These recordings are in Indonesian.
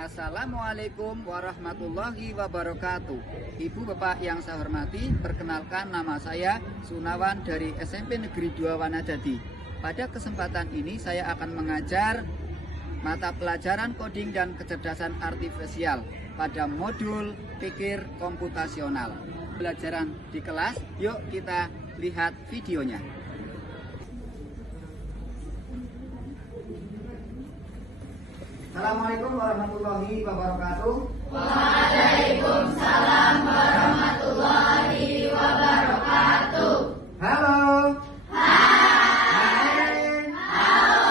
Assalamualaikum warahmatullahi wabarakatuh. Ibu bapak yang saya hormati, perkenalkan nama saya Sunawan dari SMP Negeri 2 Wanajadi. Pada kesempatan ini saya akan mengajar mata pelajaran coding dan kecerdasan artifisial pada modul pikir komputasional. Pelajaran di kelas, yuk kita lihat videonya. Assalamualaikum warahmatullahi wabarakatuh. Waalaikumsalam warahmatullahi wabarakatuh. Halo. Hai. Halo.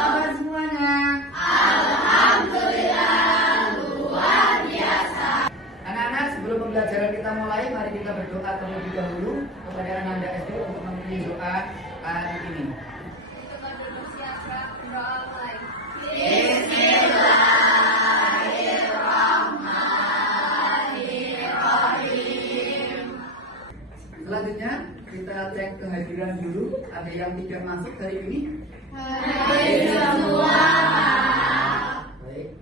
Kabar semuanya? Alhamdulillah luar biasa. Anak-anak, sebelum pembelajaran kita mulai, mari kita berdoa terlebih dahulu kepada Ananda SD untuk memimpin doa hari ini. Selanjutnya kita cek kehadiran dulu. Ada yang tidak masuk hari ini? Hai semua. Baik.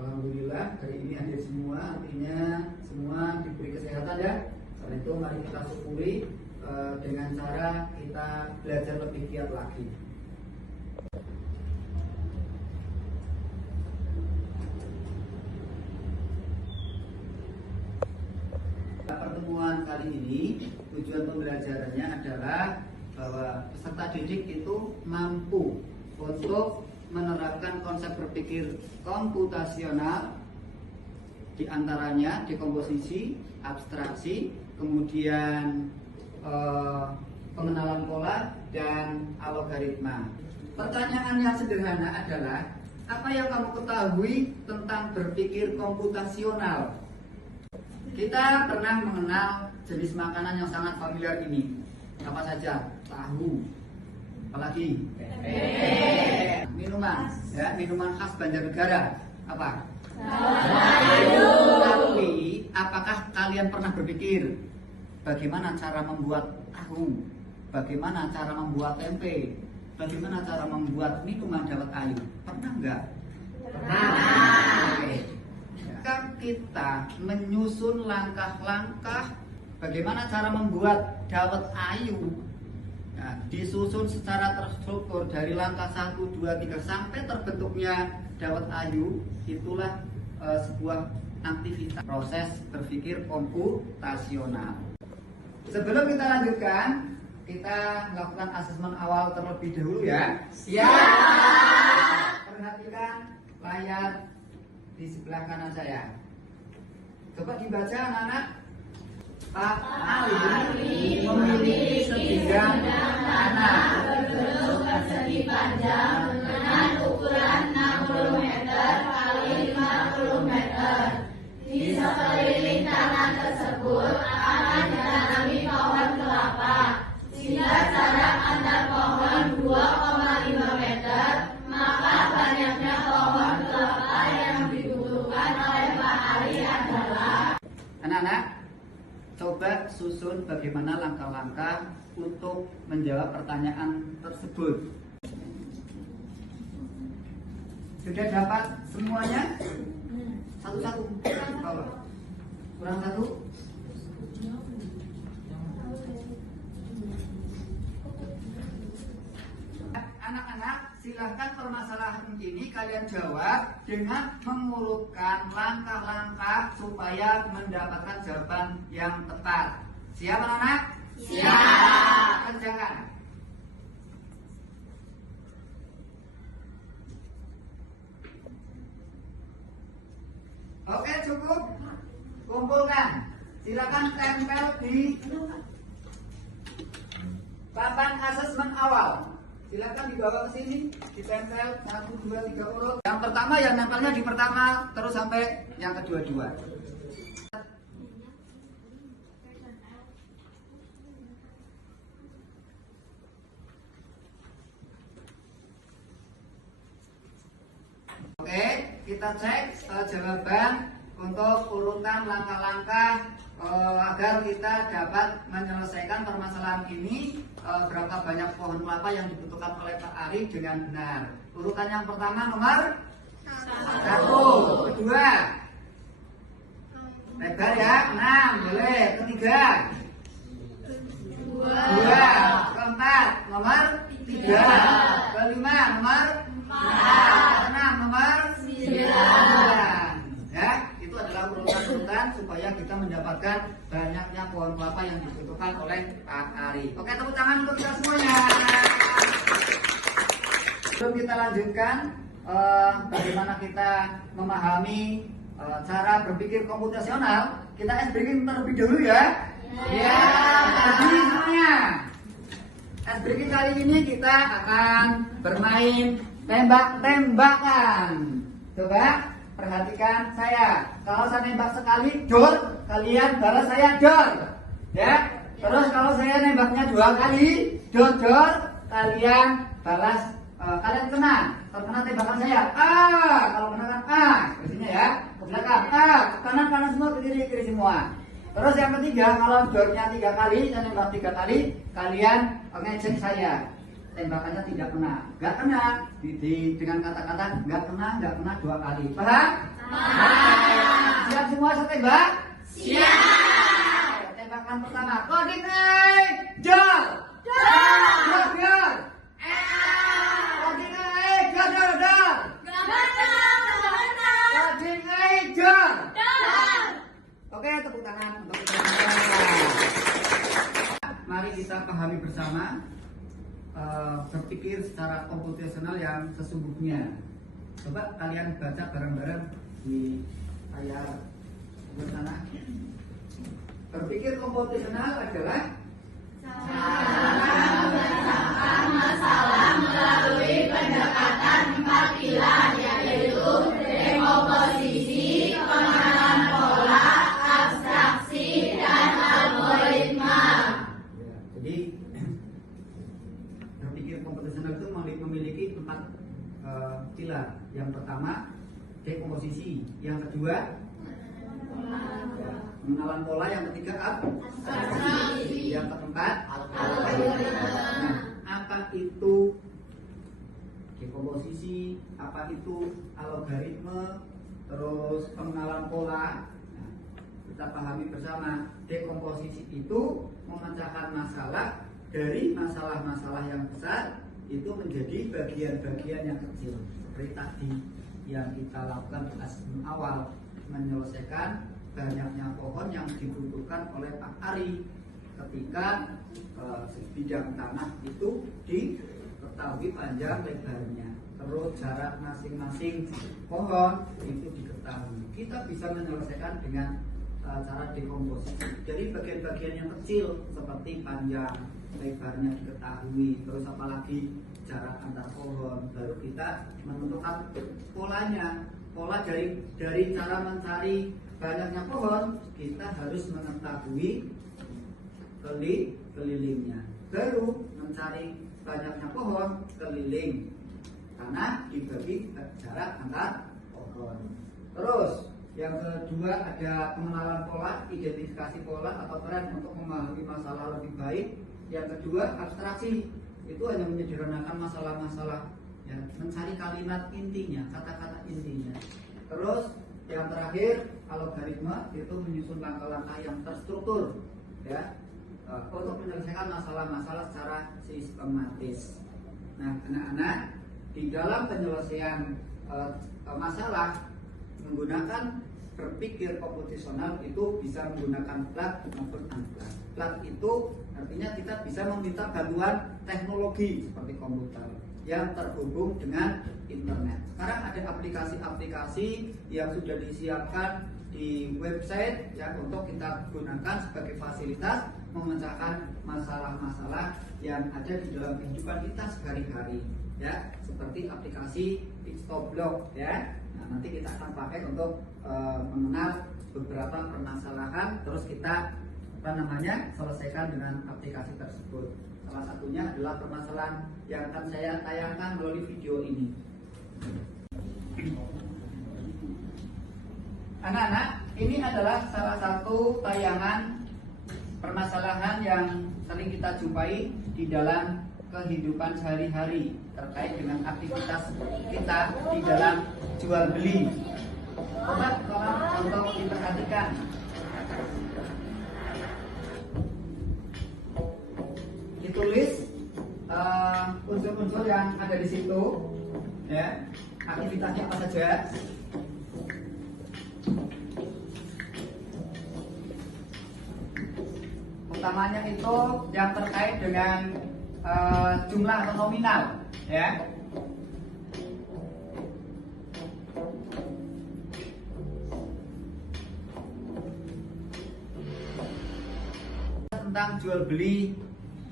Alhamdulillah hari ini hadir semua. Artinya semua diberi kesehatan ya. Karena itu mari kita syukuri dengan cara kita belajar lebih giat lagi. Pertemuan kali ini tujuan pembelajarannya adalah bahwa peserta didik itu mampu untuk menerapkan konsep berpikir komputasional, diantaranya dekomposisi, abstraksi, kemudian pengenalan pola dan algoritma. Pertanyaan yang sederhana adalah, apa yang kamu ketahui tentang berpikir komputasional? Kita pernah mengenal jenis makanan yang sangat familiar ini. Apa saja? Tahu. Apalagi? Minuman, ya, minuman khas Banjarnegara. Apa? Tapi, apakah kalian pernah berpikir bagaimana cara membuat tahu? Bagaimana cara membuat tempe? Bagaimana cara membuat minuman dawet ayu? Pernah enggak? Pernah. Oke. Kita menyusun langkah-langkah bagaimana cara membuat dawet ayu. Nah, disusun secara terstruktur dari langkah 1, 2, 3 sampai terbentuknya dawet ayu. Itulah sebuah aktivitas proses berpikir komputasional. Sebelum kita lanjutkan, kita melakukan asesmen awal terlebih dahulu ya. Siap. Perhatikan layar di sebelah kanan saya. Coba dibaca anak-anak. Pak Ali memiliki sebidang tanah Berbentuk persegi panjang dengan ukuran 60 meter kali 50 meter. Di sekeliling tanah tersebut akan ditanami pohon kelapa. Jika jarak antar pohon 2,5 meter, maka banyaknya pohon kelapa yang dibutuhkan oleh Pak Ali adalah. Anak-anak, coba susun bagaimana langkah-langkah untuk menjawab pertanyaan tersebut. Sudah dapat semuanya? Satu-satu. Kurang satu? Anak-anak, silahkan permasalahan ini kalian jawab dengan mengurutkan langkah-langkah supaya mendapatkan jawaban yang tepat. Siap anak-anak? Siap. Kerjakan. Oke, cukup. Kumpulkan. Silakan tempel di papan asesmen awal. Silakan dibawa ke sini, ditempel 1, 2, 3 urut. Yang pertama yang nempelnya di pertama terus sampai yang kedua-dua. Oke, kita cek jawaban untuk urutan langkah-langkah agar kita dapat menyelesaikan permasalahan ini. Berapa banyak pohon kelapa yang dibutuhkan oleh Pak Ari dengan benar. Urutan yang pertama nomor 1. Lebar ya, 6, boleh. Ketiga. 2. Keempat, nomor 3. Kelima, nomor 4. Keenam, nomor 9. Ya, itu adalah urutan-urutan supaya kita mendapatkan banyaknya pohon kelapa yang dibutuhkan oleh Pak Ari. Oke, tepuk tangan untuk kita semuanya. Sebelum kita lanjutkan, bagaimana kita memahami cara berpikir komputasional, kita breaking terlebih dahulu ya. Ya, jadi semuanya. Breaking kali ini kita akan bermain tembak-tembakan. Coba perhatikan saya. Kalau saya nembak sekali, dor, kalian balas saya dor. Ya. Terus kalau saya nembaknya 2 kali, dor, kalian balas, kalian kena tembakan saya. Kalau kena kan biasanya ya, ke belakang. Ke kanan semua, ke kiri semua. Terus yang ketiga, kalau dornya 3 kali, saya nembak 3 kali, kalian ngejek saya. Tembakannya tidak kena, nggak kena. Dengan kata-kata nggak kena 2 kali. Paham? Siap semua saya tembak? Siap. Tembakan pertama, coding jor. Jor. Coding jor. Coding jor. Oke, tepuk tangan untuk kita. Mari kita pahami bersama berpikir secara komputasional yang sesungguhnya. Coba kalian baca bareng-bareng di layar sana. Berpikir komputasional adalah cara memecahkan masalah melalui pendekatan 4 pilar, yaitu dekomposisi, pengenalan pola, abstraksi, dan algoritma. Ya, jadi berpikir komputasional itu memiliki 4 pilar. Yang pertama dekomposisi, yang kedua pengenalan pola, yang ketiga abstraksi, yang keempat algoritma. Nah, apa itu dekomposisi, apa itu algoritma, terus pengenalan pola? Nah, kita pahami bersama. Dekomposisi itu memecahkan masalah dari masalah-masalah yang besar itu menjadi bagian-bagian yang kecil. Seperti tadi yang kita lakukan di awal, menyelesaikan banyaknya pohon yang dibutuhkan oleh Pak Ari ketika sebidang tanah itu diketahui panjang lebarnya, terus jarak masing-masing pohon itu diketahui. Kita bisa menyelesaikan dengan cara dekomposisi. Jadi bagian-bagian yang kecil seperti panjang lebarnya diketahui, terus apalagi jarak antar pohon, baru kita menentukan polanya. Pola dari cara mencari banyaknya pohon, kita harus mengetahui kelilingnya. Baru mencari banyaknya pohon, keliling karena dibagi jarak antar pohon. Terus yang kedua ada pengenalan pola, identifikasi pola atau tren untuk memahami masalah lebih baik. Yang kedua abstraksi, itu hanya menyederhanakan masalah-masalah, ya, mencari kalimat intinya, kata-kata intinya. Terus yang terakhir algoritma, itu menyusun langkah-langkah yang terstruktur, ya, untuk menyelesaikan masalah-masalah secara sistematis. Nah, anak-anak, di dalam penyelesaian masalah menggunakan berpikir komputasional itu bisa menggunakan plat maupun unplat. Plat itu artinya kita bisa meminta bantuan teknologi seperti komputer yang terhubung dengan internet. Sekarang ada aplikasi-aplikasi yang sudah disiapkan di website ya, untuk kita gunakan sebagai fasilitas memecahkan masalah-masalah yang ada di dalam kehidupan kita sehari-hari, ya, seperti aplikasi Pixtoblog, ya. Nah, nanti kita akan pakai untuk mengenal beberapa permasalahan, terus kita selesaikan dengan aplikasi tersebut. Salah satunya adalah permasalahan yang akan saya tayangkan melalui video ini. Anak-anak, ini adalah salah satu tayangan permasalahan yang sering kita jumpai di dalam kehidupan sehari-hari terkait dengan aktivitas kita di dalam jual beli. Coba tolong untuk diperhatikan. Ditulis unsur-unsur yang ada di situ, ya, aktivitasnya apa saja. Utamanya itu yang terkait dengan jumlah atau nominal, ya. Tentang jual beli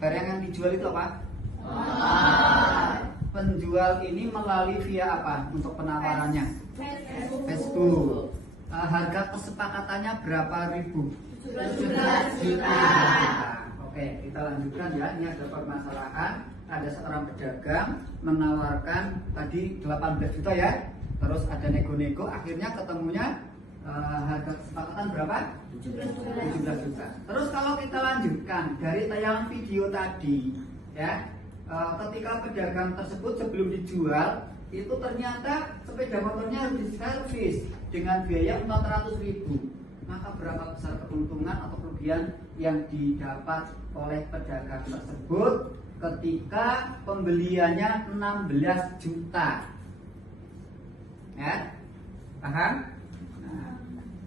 barang yang dijual itu apa? Penjual ini melalui via apa untuk penawarannya? Facebook. Harga kesepakatannya berapa ribu? 17 juta. Oke, kita lanjutkan ya. Ini ada permasalahan. Ada seorang pedagang menawarkan tadi 18 juta ya. Terus ada nego-nego, akhirnya ketemunya harga kesepakatan berapa? 17 juta. Terus kalau kita lanjutkan dari tayangan video tadi, ya, ketika pedagang tersebut sebelum dijual itu ternyata sepeda motornya harus diservis dengan biaya 400.000. Maka berapa besar keuntungan atau kerugian yang didapat oleh pedagang tersebut ketika pembeliannya 16 juta? Ya, paham? Nah,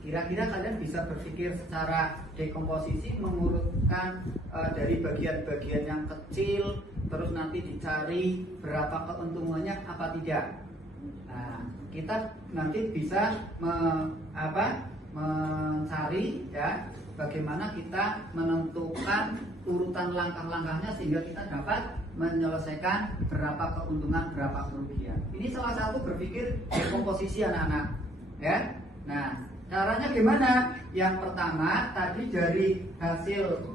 kira-kira kalian bisa berpikir secara dekomposisi, mengurutkan dari bagian-bagian yang kecil, terus nanti dicari berapa keuntungannya apa tidak. Nah, kita nanti bisa mencari ya bagaimana kita menentukan urutan langkah-langkahnya sehingga kita dapat menyelesaikan berapa keuntungan, berapa kerugian. Ini salah satu berpikir dekomposisi anak-anak, ya. Nah, caranya gimana? Yang pertama tadi dari hasil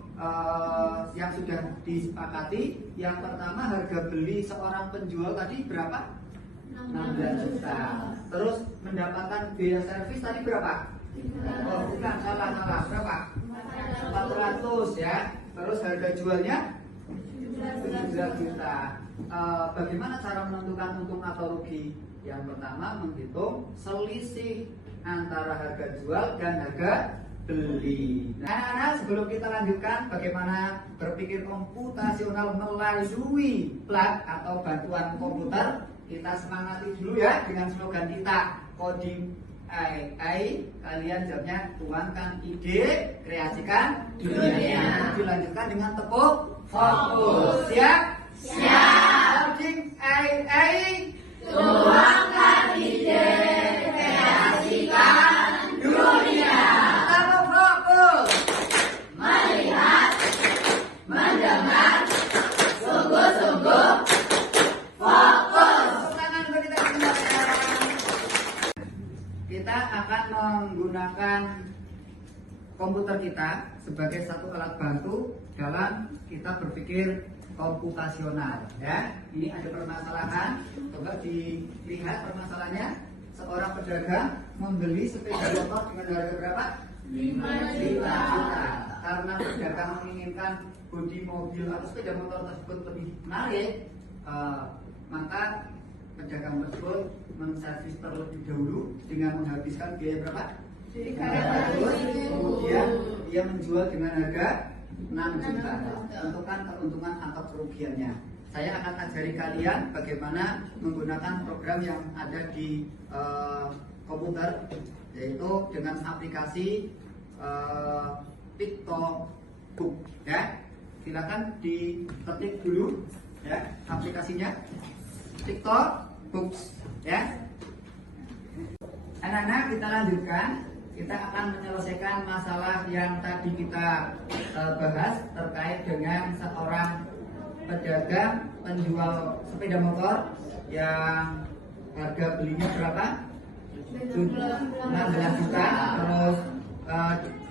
yang sudah disepakati, yang pertama harga beli seorang penjual tadi berapa? 16 juta. Terus mendapatkan biaya servis tadi berapa? Oh, bukan, salah. Berapa? 400 ya. Terus harga jualnya 17 juta. Bagaimana cara menentukan untung atau rugi? Yang pertama menghitung selisih antara harga jual dan harga beli. Nah, sebelum kita lanjutkan bagaimana berpikir komputasional melalui plat atau bantuan komputer, kita semangati dulu ya dengan slogan kita, coding AI. Kalian jawabnya tuangkan ide, kreasikan dunia. Dilanjutkan dengan tepuk fokus. Siap? Siap. Coding AI, Tuangkan ide, kreasikan dunia. tepuk fokus. Melihat, mendengar, sungguh-sungguh fokus. Tangan beri tepuk tangan. Kita akan menggunakan komputer kita sebagai satu alat bantu dalam kita berpikir komputasional, ya. Ini ada permasalahan, coba dilihat permasalahannya. Seorang pedagang membeli sepeda motor dengan harga berapa? 5 juta. Karena pedagang menginginkan bodi mobil atau sepeda motor tersebut lebih menarik, maka pedagang tersebut menservis terlebih dahulu dengan menghabiskan biaya berapa? 300. Kemudian dia menjual dengan harga 6 juta. Tentukan keuntungan atau kerugiannya. Saya akan ajari kalian bagaimana menggunakan program yang ada di komputer, yaitu dengan aplikasi PictoBook, ya. Silakan diketik dulu ya aplikasinya, PictoBooks, ya. Anak-anak, kita lanjutkan. Kita akan menyelesaikan masalah yang tadi kita bahas terkait dengan seorang pedagang penjual sepeda motor yang harga belinya berapa? 16 juta. Terus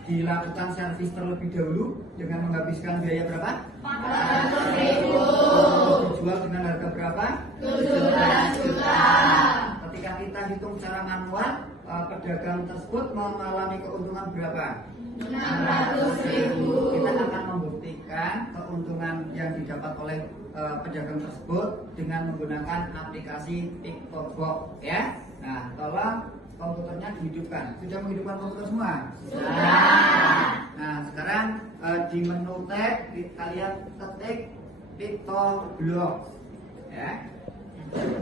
dilakukan servis terlebih dahulu dengan menghabiskan biaya berapa? 400.000. Dijual dengan harga berapa? 17 juta. Ketika kita hitung secara manual, pedagang tersebut mengalami keuntungan berapa? 600.000. Kita akan membuktikan keuntungan yang didapat oleh pedagang tersebut dengan menggunakan aplikasi PictoBook, ya. Nah, tolong komputernya dihidupkan. Sudah menghidupkan komputer semua? Sudah. Nah, sekarang di menu tab kalian ketik PictoBlox, ya.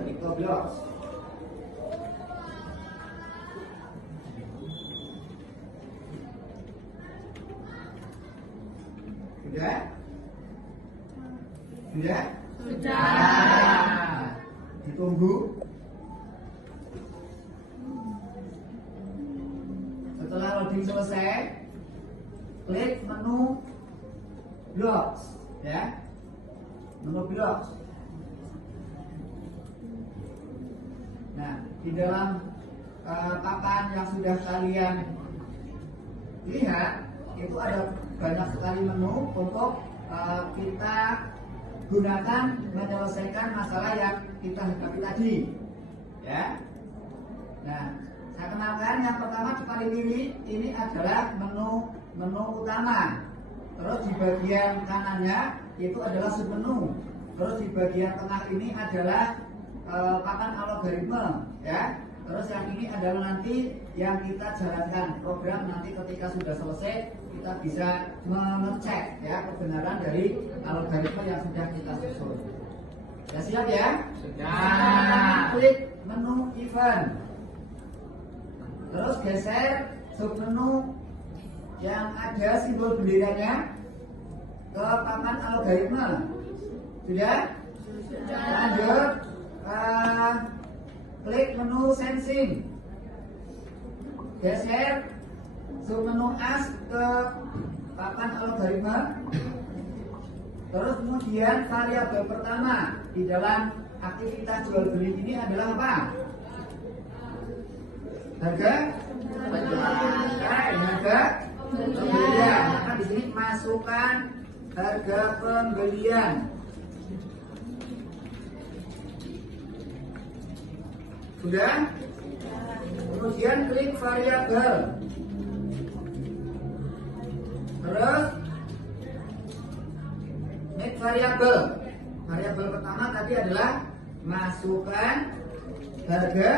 PictoBlox. Sudah? Sudah? Sudah. Nah, ditunggu. Setelah loading selesai, klik menu Blocks, ya. Menu Blocks. Nah, di dalam papan yang sudah kalian lihat itu ada banyak sekali menu untuk kita gunakan menyelesaikan masalah yang kita hadapi tadi, ya. Nah, saya kenalkan yang pertama di paling kiri ini adalah menu utama. Terus di bagian kanannya itu adalah submenu. Terus di bagian tengah ini adalah papan algoritma, ya. Terus yang ini adalah nanti yang kita jalankan program nanti ketika sudah selesai kita bisa mengecek ya kebenaran dari algoritma yang sudah kita susun. Ya siap ya? Sudah. Klik menu event. Terus geser submenu yang ada simbol benderanya ke papan algoritma. Sudah? Sudah. Lanjut. Klik menu sensing. Geser submenu as ke papan algoritma. Terus kemudian variabel pertama di dalam aktivitas jual beli ini adalah apa? Harga harga pembelian. Maka di sini masukkan harga pembelian. Sudah? Kemudian klik variabel. Terus make variabel. Variabel pertama tadi adalah masukkan harga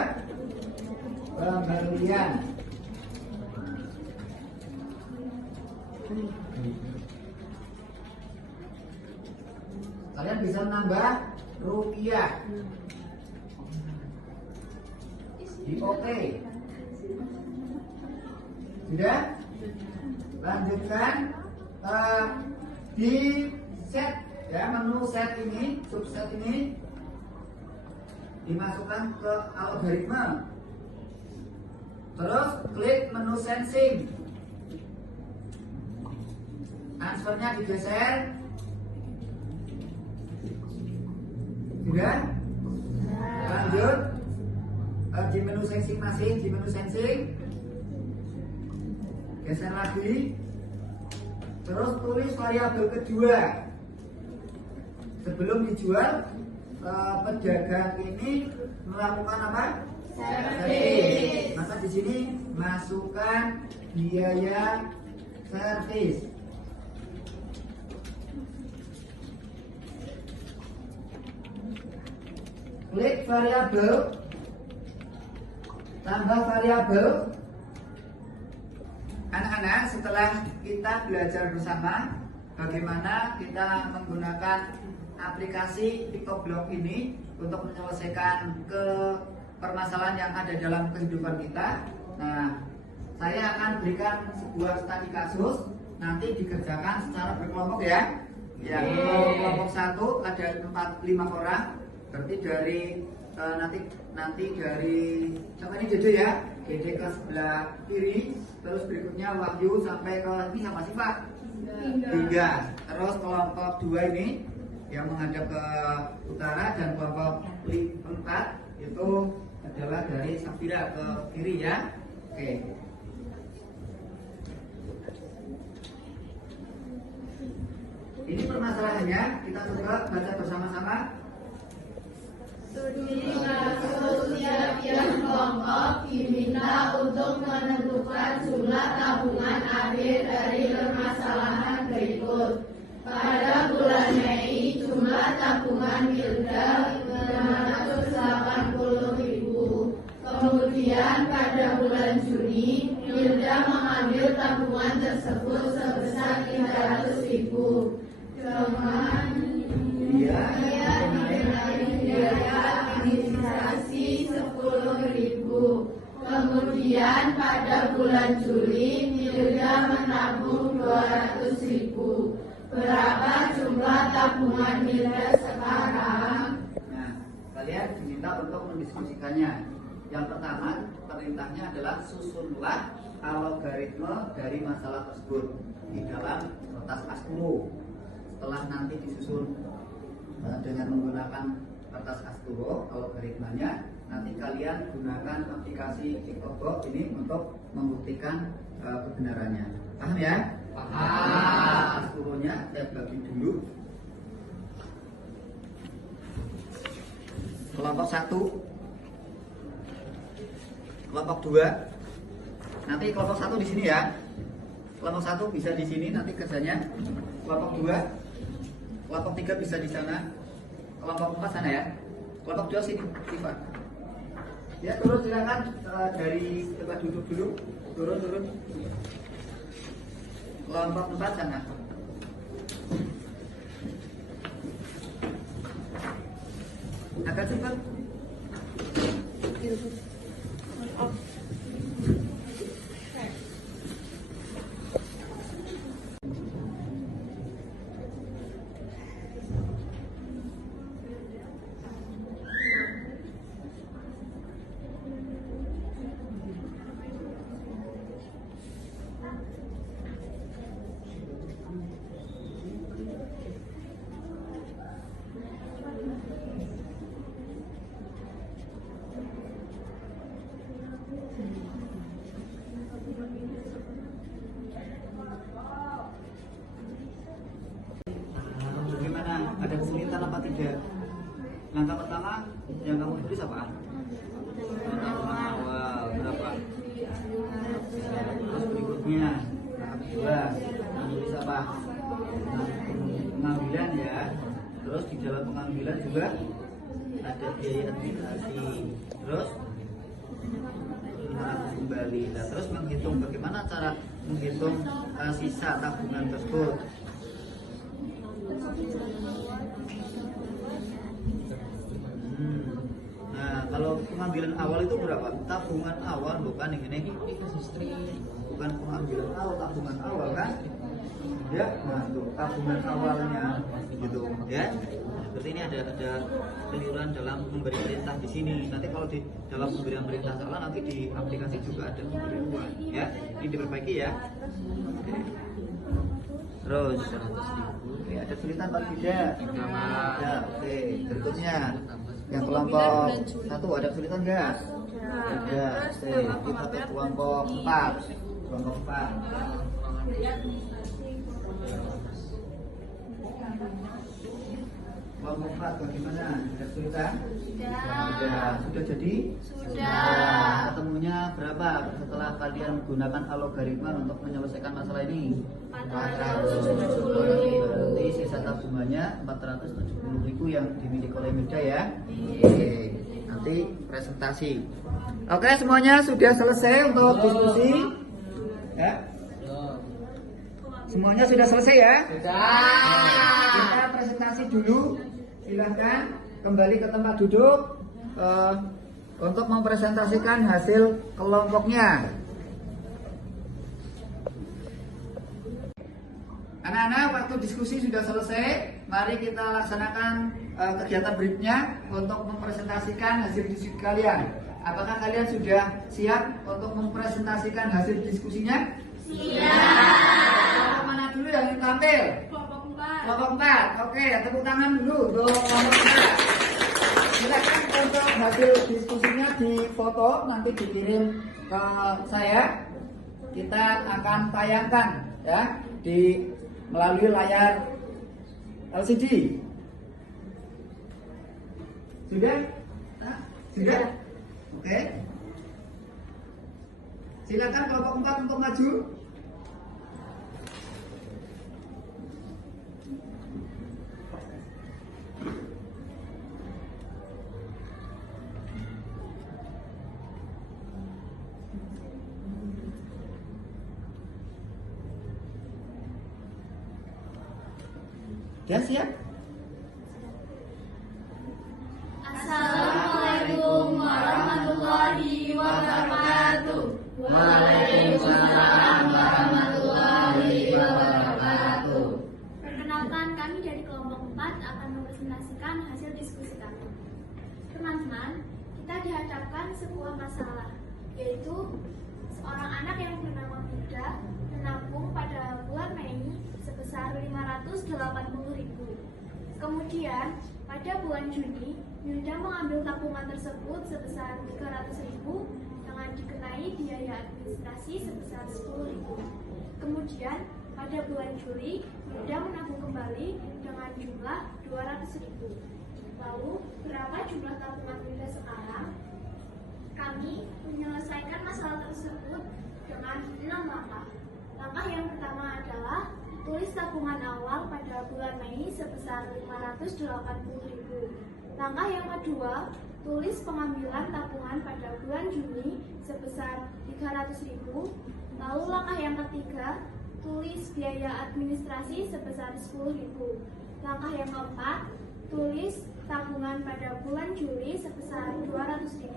pembelian. Kalian bisa menambah rupiah. Di OK. Sudah? Lanjutkan di set ya, menu set ini, subset ini dimasukkan ke algoritma. Terus klik menu sensing. Answernya digeser. Sudah? Lanjut. Di menu sensing masih di menu sensing. Geser lagi. Terus tulis variabel kedua. Sebelum dijual, pedagang ini melakukan apa? Servis. Maka di sini masukkan biaya servis. Klik variabel. Tambah variabel. Anak-anak, setelah kita belajar bersama bagaimana kita menggunakan aplikasi PictoBlox ini untuk menyelesaikan permasalahan yang ada dalam kehidupan kita. Nah, saya akan berikan sebuah studi kasus, nanti dikerjakan secara berkelompok ya. Ya, kelompok 1 ada 5 orang. Berarti dari nanti dari siapa ini Jojo ya, Gede ke sebelah kiri, terus berikutnya Wahyu sampai ke ini siapa sih Pak? Hingga. Terus kelompok 2 ini yang menghadap ke utara dan kelompok 4 itu adalah dari Safira ke kiri ya. Oke. Ini permasalahannya, kita coba baca bersama-sama. Studi kasus tiap-tiap kelompok diminta untuk menentukan jumlah tabungan akhir dari permasalahan berikut. Pada bulan Mei, jumlah tabungan Hilda 680.000. Kemudian pada pada bulan Juni, Hilda mengambil tabungan tersebut sebesar 300.000. Dengan ia dikenai biaya administrasi 10.000. Kemudian pada bulan Juli, Hilda menabung 200.000. Berapa jumlah tabungan Hilda sekarang? Nah, kalian diminta untuk mendiskusikannya. Yang pertama, perintahnya adalah susunlah algoritma dari masalah tersebut di dalam kertas Asturo. Setelah nanti disusun dengan menggunakan kertas Asturo, algoritmanya, nanti kalian gunakan aplikasi TikTok ini untuk membuktikan kebenarannya. Paham ya? Paham. Asturonya saya bagi dulu. Kelompok 1, kelompok 2. Nanti kelompok 1 di sini ya. Kelompok 1 bisa di sini nanti kerjanya. Kelompok 2, kelompok 3 bisa di sana. Kelompok 4 sana ya. Kelompok 2 sini, Sifat. Ya, turun silakan dari tempat duduk dulu. Turun. Kelompok 4 sana. Agak cepat. Bagaimana? Ada kesulitan apa tidak? Langkah pertama yang kamu tulis apa? Tabungan awal berapa? Terus berikutnya tahap 2 menulis apa? Pengambilan ya. Terus di dalam pengambilan juga ada biaya administrasi. Terus kembali. Nah, terus menghitung bagaimana cara menghitung sisa tabungan tersebut. Nah, kalau pengambilan awal itu berapa? Tabungan awal bukan yang ini. Bukan pengambilan awal, tabungan awal kan? Ya, nah itu tabungan awalnya gitu ya. Seperti ini ada keliruan dalam memberi perintah di sini. Nanti kalau di dalam pemberian perintah salah, nanti di aplikasi juga ada keliruan ya. Ini diperbaiki ya. Oke. Terus ada kesulitan Pak tidak? Ya, oke. Berikutnya yang kelompok 1 ada kesulitan enggak? Ada. Oke, kita ke kelompok 4. Kelompok 4. Kelompok 4 bagaimana? Ada kesulitan? Sudah jadi? Sudah. Ketemunya berapa setelah kalian menggunakan algoritma untuk menyelesaikan masalah ini? 470. Berarti sisa tabungannya 470.000 yang dimiliki oleh Hilda ya. Oke, nanti presentasi. Oke, semuanya sudah selesai untuk diskusi. Ya. Semuanya sudah selesai ya? Sudah. Kita presentasi dulu. Silahkan kembali ke tempat duduk untuk mempresentasikan hasil kelompoknya. Anak-anak, waktu diskusi sudah selesai. Mari kita laksanakan kegiatan berikutnya untuk mempresentasikan hasil diskusi kalian. Apakah kalian sudah siap untuk mempresentasikan hasil diskusinya? Siap. Kelompok mana dulu yang ingin tampil? Kelompok 4. Kelompok 4. Oke, tepuk tangan dulu untuk kelompok 4. Silakan untuk hasil diskusinya difoto, nanti dikirim ke saya. Kita akan tayangkan ya di melalui layar LCD. Sudah? Sudah? Oke. Silakan kelompok 4 untuk maju. Sudah siap? Assalamualaikum warahmatullahi wabarakatuh. Waalaikumsalam warahmatullahi wabarakatuh. Perkenalkan, kami dari kelompok 4 akan mempresentasikan hasil diskusi kami. Teman-teman, kita dihadapkan sebuah masalah, yaitu seorang anak yang bernama Buddha menabung pada bulan Mei sebesar 580.000. Kemudian, pada bulan Juni, Yunda mengambil tabungan tersebut sebesar 300.000 dengan dikenai biaya administrasi sebesar 10.000. Kemudian, pada bulan Juli, Yunda menabung kembali dengan jumlah 200.000. Lalu, berapa jumlah tabungan Yunda sekarang? Kami menyelesaikan masalah tersebut dengan 6 langkah. Langkah yang pertama adalah tulis tabungan awal pada bulan Mei sebesar 580.000. Langkah yang kedua, tulis pengambilan tabungan pada bulan Juni sebesar 300.000. Lalu langkah yang ketiga, tulis biaya administrasi sebesar 10.000. Langkah yang keempat, tulis tabungan pada bulan Juli sebesar 200.000.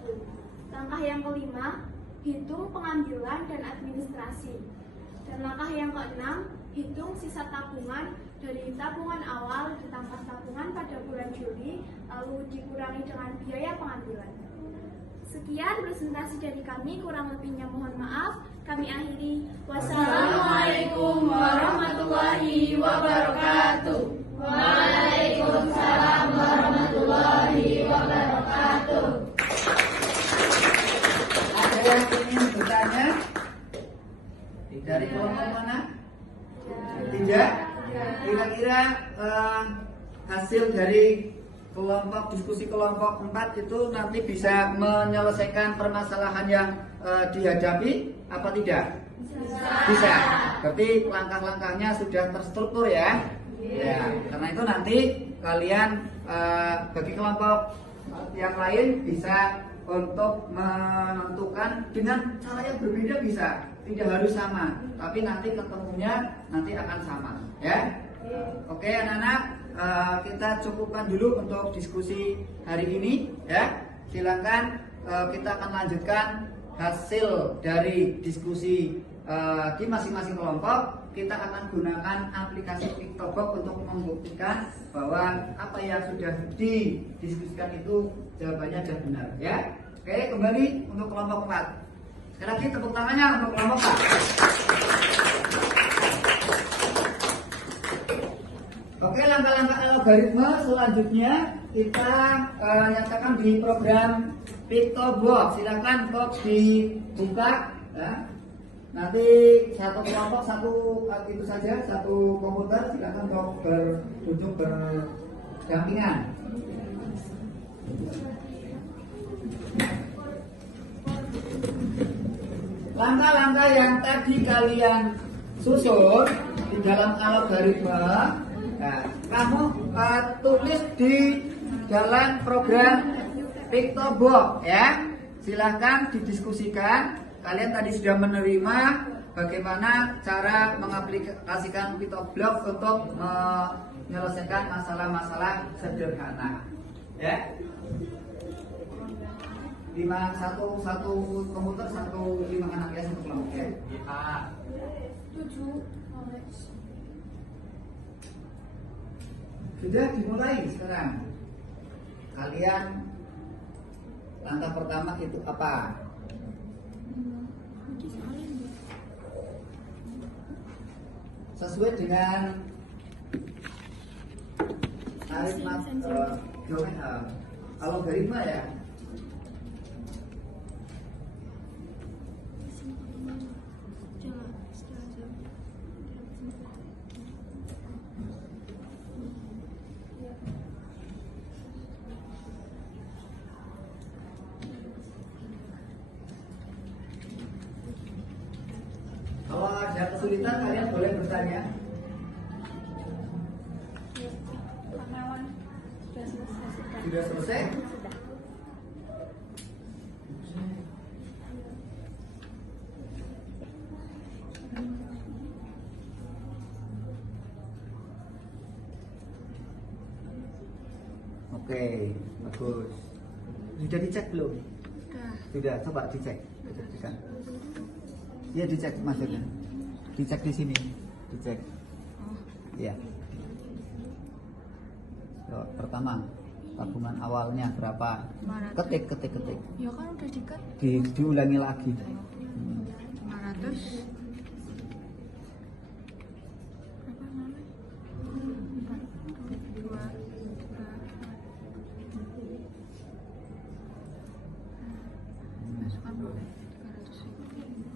Langkah yang kelima, hitung pengambilan dan administrasi. Dan langkah yang keenam, hitung sisa tabungan dari tabungan awal ditambah tabungan pada bulan Juli, lalu dikurangi dengan biaya pengambilan. Sekian presentasi dari kami, kurang lebihnya mohon maaf. Kami akhiri. Wassalamualaikum warahmatullahi wabarakatuh. Waalaikumsalam warahmatullahi wabarakatuh. Ada yang ingin bertanya? Dari kelompok mana? Tidak? Kira-kira hasil dari kelompok diskusi kelompok 4 itu nanti bisa menyelesaikan permasalahan yang dihadapi apa tidak? Bisa. Berarti langkah-langkahnya sudah terstruktur ya? Ya. Karena itu nanti kalian bagi kelompok yang lain bisa untuk menentukan dengan cara yang berbeda bisa. Tidak harus sama, tapi nanti ketemunya nanti akan sama, ya. Oke anak-anak, kita cukupkan dulu untuk diskusi hari ini, ya. Silakan kita akan lanjutkan hasil dari diskusi di masing-masing kelompok. Kita akan gunakan aplikasi PictoBox untuk membuktikan bahwa apa yang sudah didiskusikan itu jawabannya sudah benar, ya. Oke, kembali untuk kelompok 4. Sekali lagi tepuk tangannya untuk kelompok 4. Oke, langkah-langkah algoritma selanjutnya kita nyatakan di program PictoBox. Silakan untuk dibuka, ya. Nanti satu kelompok itu saja, satu komputer. Silakan untuk duduk berdampingan. Langkah-langkah yang tadi kalian susun di dalam algoritma, nah, kamu tulis di dalam program PictoBox, ya. Silahkan didiskusikan. Kalian tadi sudah menerima bagaimana cara mengaplikasikan PictoBox untuk menyelesaikan masalah-masalah sederhana, ya. Satu komputer, 5 anak ya, satu kelompok ya. Sudah dimulai sekarang. Kalian langkah pertama itu apa? Sesuai dengan algoritma ya. Kalau ada kesulitan kalian boleh bertanya. Sudah selesai? Oke, bagus. Sudah dicek belum? Sudah, coba dicek. Iya dicek maksudnya. Dicek di sini. Dicek. Iya. Pertama, tabungan awalnya berapa? Ketik. Ya kan udah dikat. Diulangi lagi. 500. Berapa namanya? 4, 2, 3. Masukkan boleh 300.000.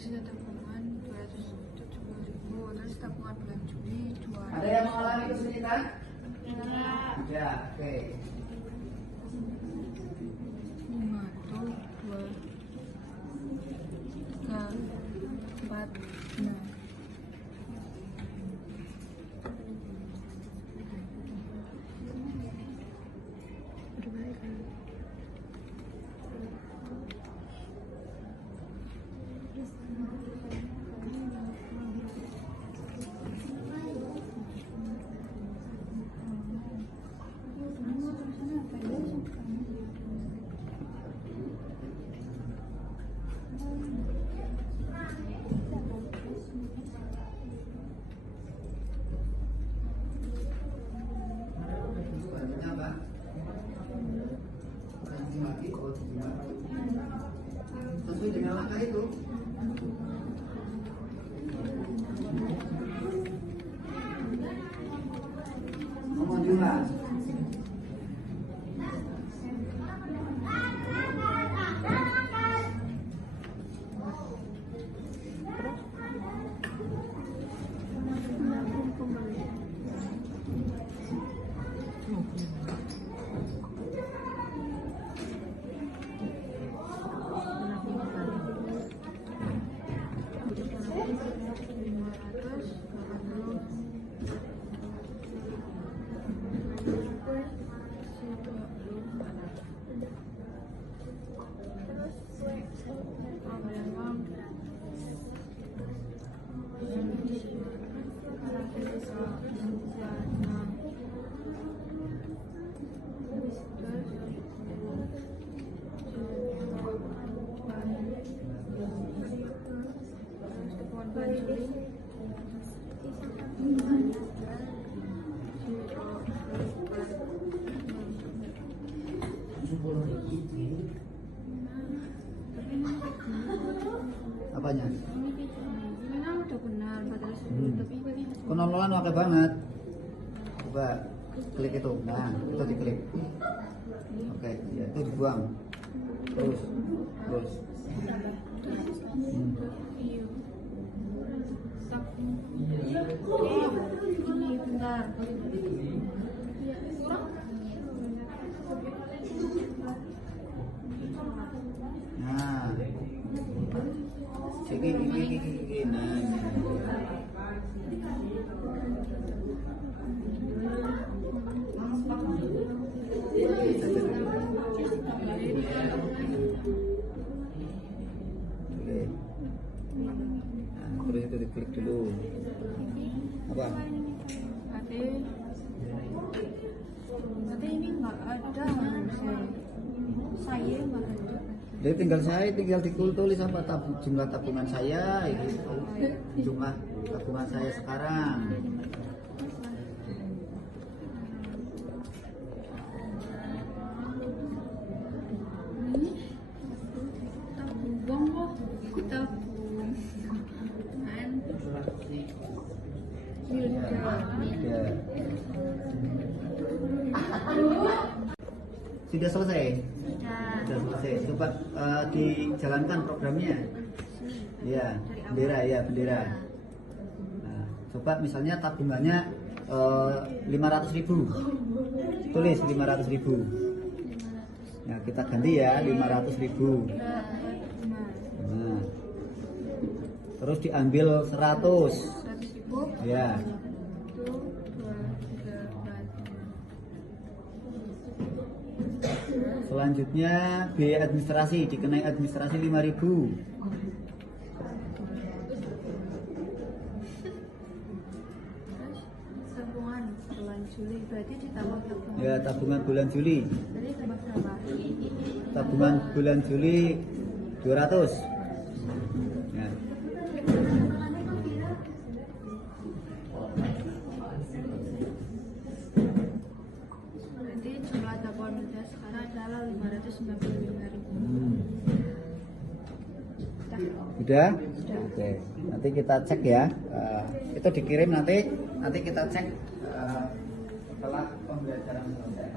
Sisa tabungan 270.000, terus tabungan bulan Juli 2. Ada yang mengalami kesulitan? Tidak. Oke. 5 tuh 2 3 4 5. Sesuai dengan langkah itu. Ngomong juga. Apanya? Memang udah benar 410, tapi Penolongan oke banget. Coba klik itu. Nah, itu diklik. Oke, ya itu dibuang. Terus. ini bentar. Nah. Ini. Nah. Oke. Nah, terus itu diklik dulu. Apa? Berarti ini nggak ada harusnya. Saya nggak ada. Jadi tinggal tulis apa jumlah tabungan saya, jumlah tabungan saya sekarang. Tabung kok, ikut tabung. Kan? Sudah selesai. Sudah selesai. Coba dijalankan programnya. Iya, bendera. Nah, coba misalnya tabungannya 500.000. Tulis 500.000. Nah, kita ganti ya 500.000. Nah, terus diambil 100. Ya. 1, 2, 3, 4, 5. Selanjutnya biaya administrasi, dikenai administrasi 5.000. Terus tabungan bulan Juli berarti ditambah tabungan. Ya, tabungan bulan Juli. Jadi tambah berapa? Tabungan bulan Juli 200. Ya. Berarti jumlah tabungan muda sekarang adalah 595.000. Sudah? Oke. Nanti kita cek ya. Itu dikirim nanti kita cek setelah pembelajaran selesai.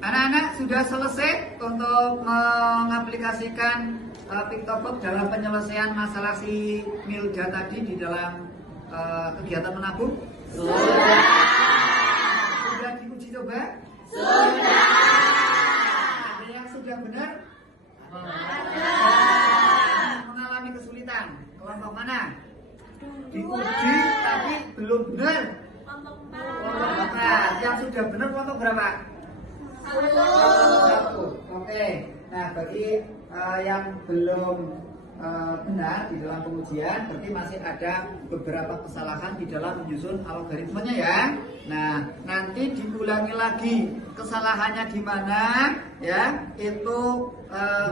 Anak-anak sudah selesai untuk mengaplikasikan Piktobox dalam penyelesaian masalah si Milda tadi di dalam kegiatan menabung? Sudah. Sudah diuji coba? Sudah. Ada yang sudah benar? Ada. Mengalami kesulitan? Kelompok mana? Diuji tapi belum benar. Kelompok Kelompok 4. Yang sudah benar kelompok berapa? 1. Oke. Nah, bagi yang belum benar di dalam pengujian, berarti masih ada beberapa kesalahan di dalam menyusun algoritmenya ya. Nah, nanti diulangi lagi kesalahannya di mana ya. Itu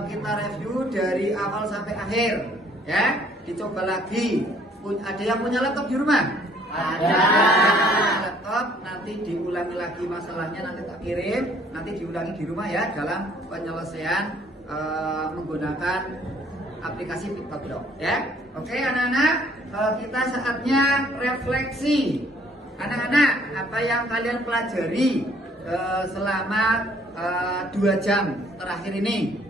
kita review dari awal sampai akhir ya. Dicoba lagi. Ada yang punya laptop di rumah? Ada. Laptop nanti diulangi lagi masalahnya, nanti tak kirim, nanti diulangi di rumah ya dalam penyelesaian menggunakan aplikasi Piktobox ya. Oke anak-anak, kita saatnya refleksi. Anak-anak, apa yang kalian pelajari selama 2 jam terakhir ini?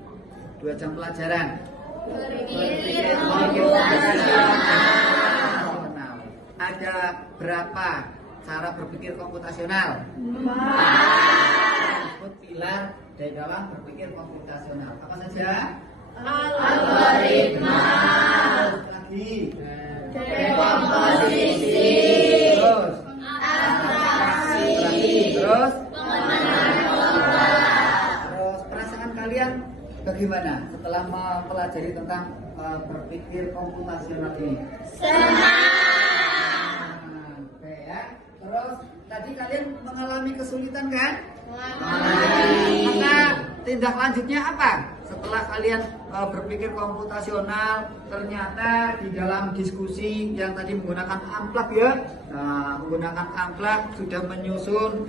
2 jam pelajaran. Berpikir komputasional. Ada berapa cara berpikir komputasional? 4. Disebut pilar dari dalam berpikir komputasional. Apa saja? Algoritma, Lagi. dekomposisi, Terus. abstraksi, Terus. pengenalan pola. Terus perasaan kalian bagaimana setelah mempelajari tentang berpikir komputasional ini? Senang. Oke ya. Terus tadi kalian mengalami kesulitan kan? Maka tindak lanjutnya apa? Setelah kalian berpikir komputasional, ternyata di dalam diskusi yang tadi menggunakan amplak ya, menggunakan amplak sudah menyusun,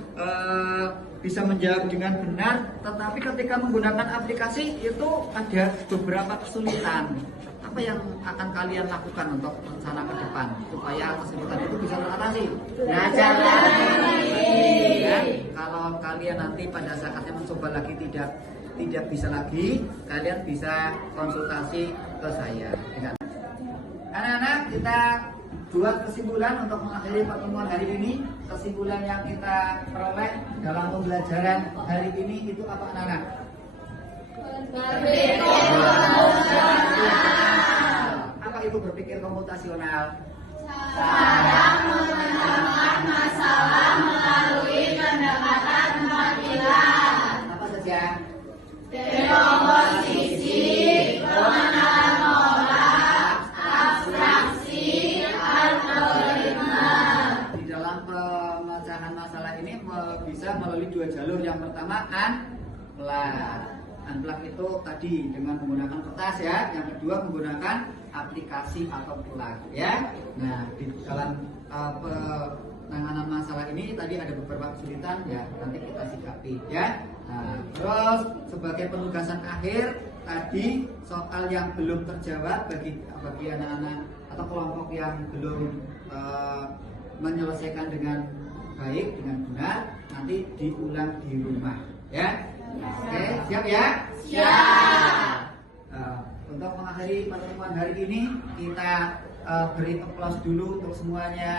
bisa menjawab dengan benar, tetapi ketika menggunakan aplikasi itu ada beberapa kesulitan. Apa yang akan kalian lakukan untuk rencana ke depan supaya kesulitan itu bisa teratasi? Belajar lagi. Ya, kalau kalian nanti pada saatnya mencoba lagi tidak bisa lagi, kalian bisa konsultasi ke saya. Anak-anak, kita buat kesimpulan untuk mengakhiri pertemuan hari ini. Kesimpulan yang kita peroleh dalam pembelajaran hari ini itu apa anak-anak? Berpikir komputasional. Apa itu berpikir komputasional? Cara memecahkan masalah melalui pendekatan 4 pilar. Apa saja? Dekomposisi, pengenalan pola, abstraksi, algoritma. Di dalam pemecahan masalah ini bisa melalui 2 jalur. Yang pertama unplug. Unplug itu tadi dengan menggunakan kertas ya. Yang kedua menggunakan aplikasi atau plug ya. Nah, di dalam penanganan masalah ini tadi ada beberapa kesulitan ya, nanti kita sikapi ya. Nah, terus sebagai penugasan akhir tadi soal yang belum terjawab bagi anak-anak atau kelompok yang belum menyelesaikan dengan baik, dengan benar, nanti diulang di rumah ya. Oke, siap ya? Siap. Untuk mengakhiri pertemuan hari ini kita beri aplaus dulu untuk semuanya.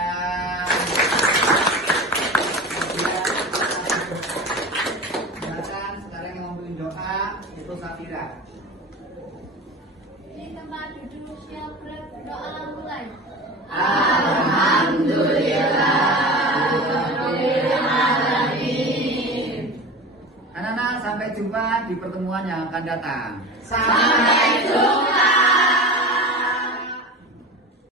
Silakan sekarang yang memberi doa itu Safira. Di tempat duduk siap berdoa mulai. Anak-anak Sampai jumpa di pertemuan yang akan datang. Sampai jumpa.